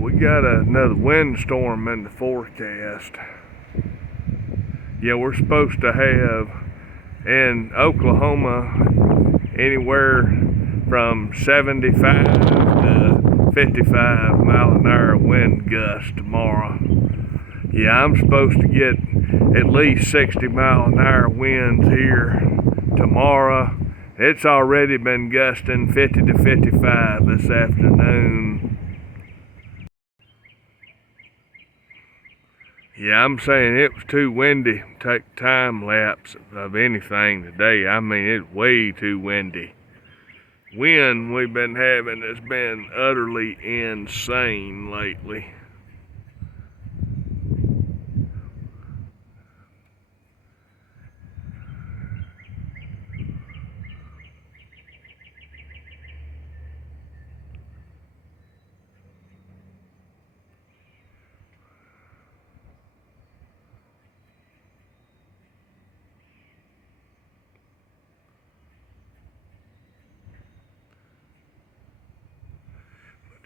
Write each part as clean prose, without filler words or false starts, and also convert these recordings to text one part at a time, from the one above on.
we got another windstorm in the forecast. Yeah, we're supposed to have in Oklahoma anywhere from 75 to 55 mile an hour wind gusts tomorrow. Yeah, I'm supposed to get at least 60 mile an hour winds here tomorrow. It's already been gusting 50 to 55 this afternoon. Yeah, I'm saying it was too windy to take time lapse of anything today. I mean, it's way too windy. Wind we've been having has been utterly insane lately.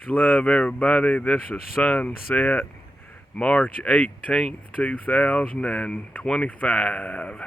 Much love, everybody. This is sunset, March 18th, 2025.